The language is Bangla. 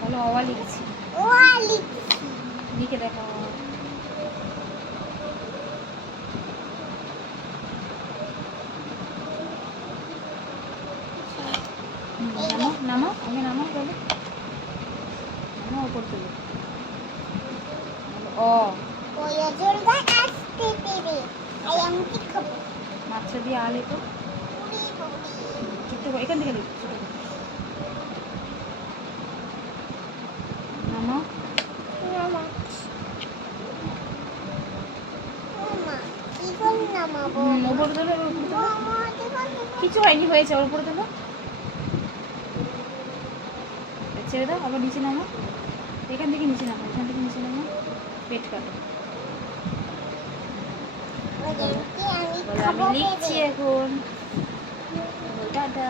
বলো অ লিখছি। লিখে দেখো। নামো নামো আগে নামো বলো, নামো ওপর তুলো। অ মাত্রা দিয়ে আ লেখো। ছোট্ট এখান থেকে লিখো ছোট করে। নামো ওপরে তোলো, ওপরে তোলো। কিছু হয়নি, হয়েছে ওর উপরে তোলো। ছেড়ে দাও, আবার নিচে নামো। এখান থেকে নিচে নামো, এখান থেকে নিচে নামো। পেট কাটো। আমি লিখছি এখন। টাটা।